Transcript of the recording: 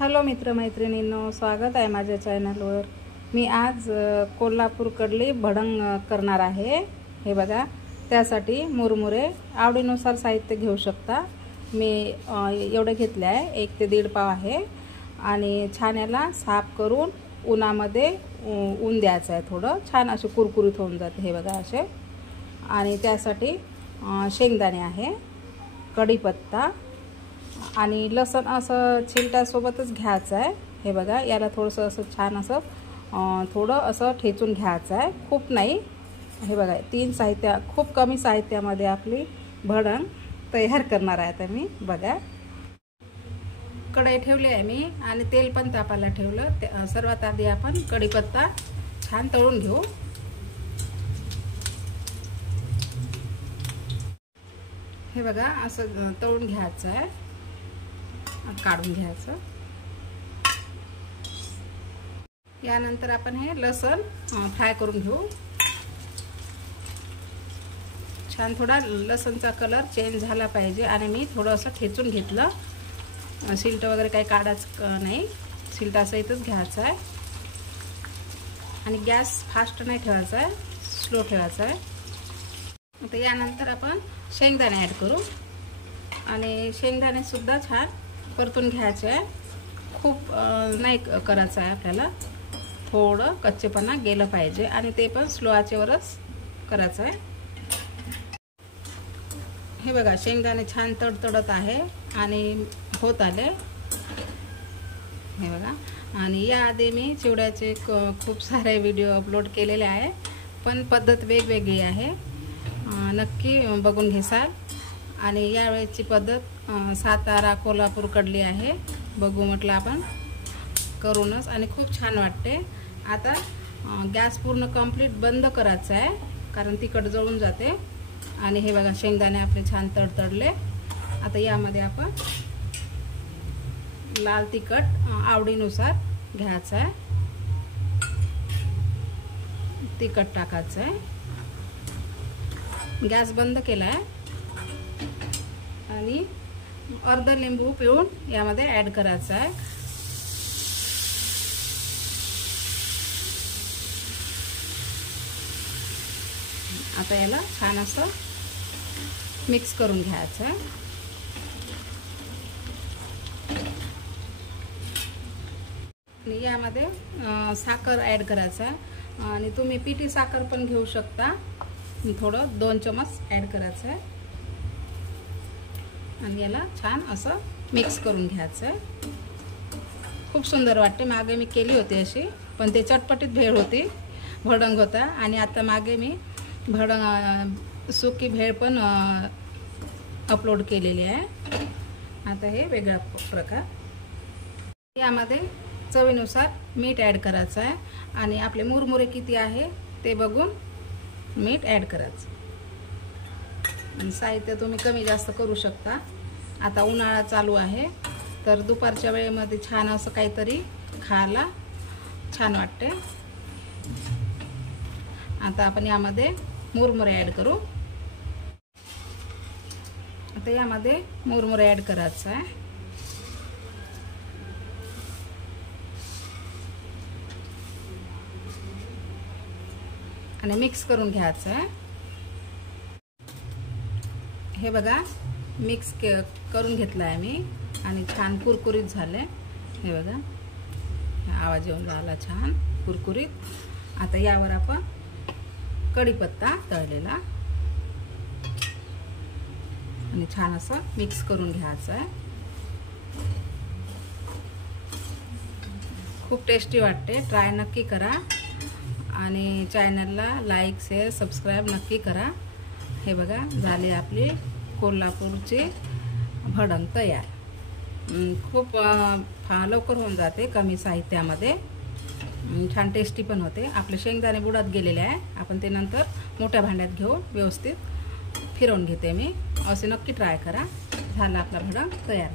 Hello मित्रमैत्रिणींनो, स्वागत आहे माझ्या चॅनलवर। मी आज कोल्हापूरकडली भडंग करणार आहे। हे बघा, त्यासाठी मुरमुरे आवडीनुसार साहित्य घेऊ शकता। मी एवढे घेतले आहे, 1 ते 1.5 पाव आहे आणि छान याला साफ करून उन्हामध्ये ऊन द्यायचं आहे। थोडं छान असे कुरकुरीत होऊन जाते। हे बघा असे। आणि त्यासाठी शेंगदाणे आहे, कढीपत्ता आणि लसण असं छिलट्यासोबतच घ्यायचं आहे। हे बघा, याला थोडंसं असं छान असं थोडं असं ठेचून घ्यायचं आहे, खूप नाही। हे बघा, 3 साहित्य, खूप कमी साहित्यामध्ये आपली भडंग तयार करणार आहे। आता मी बघा, कढई ठेवली आहे मी आणि तेल पण तापायला ठेवलं। सर्वात आधी आपण कढीपत्ता छान तळून घेऊ। हे बघा, असं तळून घ्यायचं आहे, काढून घ्यायचं। यानंतर आपण हे लसण फ्राय करून घेऊ। छान थोडा लसणचा कलर चेंज झाला पाहिजे आणि मी थोडं असं ठेचून घेतलं। सिलट वगैरे काही काढायचं नाही, सिलटासहितच घ्यायचं आहे। आणि गॅस फास्ट नाही ठेवायचा आहे, स्लो ठेवायचा आहे। आता यानंतर आपण शेंगदाणे ॲड करू आणि शेंगदाणे सुद्धा छान परतून घ्यायचे आहे। खूप नाही करायचं आहे आपल्याला, थोडं कच्चेपणा गेलं पाहिजे आणि ते पण स्लो आचेवरच करायचं आहे। हे बघा, शेंगदाणे छान तडतडत आहे आणि होत आले। हे बघा, आणि याआधी मी चिवड्याचे खूप सारे व्हिडिओ अपलोड केलेले आहे, पण पद्धत वेगवेगळी आहे, नक्की बघून घेसाल। आणि यावेळेची पद्धत सातारा कोल्हापूरकडली आहे। बघू म्हटलं आपण करूनच, आणि खूप छान वाटते। आता गॅस पूर्ण कंप्लीट बंद करायचा आहे, कारण तिखट जळून जाते। आणि हे बघा, शेंगदाणे आपले छान तडतडले। आता यामध्ये आपण लाल तिखट आवडीनुसार घ्यायचं आहे, तिखट टाकायचं आहे। गॅस बंद केला आहे आणि अर्धा लिंबू पिळून यामध्ये ॲड करायचा आहे। आता याला छान असं मिक्स करून घ्यायचं आहे। आणि यामध्ये साखर ॲड करायचं आहे आणि तुम्ही पिठी साखर पण घेऊ शकता। थोडं 2 चमच ॲड करायचं आहे आणि याला छान असं मिक्स करून घ्यायचं आहे। खूप सुंदर वाटते। मागे मी केली होती अशी, पण ते चटपटीत भेळ होती, भडंग होता। आणि आता मागे मी भडंग सुकी भेळ पण अपलोड केलेली आहे। आता हे वेगळा प्रकार। यामध्ये चवीनुसार मीठ ॲड करायचं आहे आणि आपले मुरमुरे किती आहे ते बघून मीठ ॲड करायचं। आणि साहित्य तुम्ही कमी जास्त करू शकता। आता उन्हाळा चालू आहे, तर दुपारच्या वेळेमध्ये छान असं काहीतरी खायला छान वाटते। आता आपण यामध्ये मुरमुरे ॲड करू। आता यामध्ये मुरमुरे ॲड करायचं आहे आणि मिक्स करून घ्यायचं आहे। हे बघा, मिक्स करून घेतलं आहे मी आणि छान कुरकुरीत झाले। हे बघा, आवाज येऊन राहिला छान कुरकुरीत। आता यावर आपण कढीपत्ता तळलेला आणि छान असं मिक्स करून घ्यायचं आहे। खूप टेस्टी वाटते, ट्राय नक्की करा आणि चॅनलला लाईक, शेअर, सबस्क्राईब नक्की करा। हे बघा, झाली आपली कोल्हापूरची भडंग तयार। खूप लवकर होऊन जाते, कमी साहित्यामध्ये, छान टेस्टी पण होते। आपले शेंगदाणे बुडात गेलेले आहे, आपण ते नंतर मोठ्या भांड्यात घेऊन व्यवस्थित फिरवून घेते मी। असे नक्की ट्राय करा। झाला आपला भडंग तयार।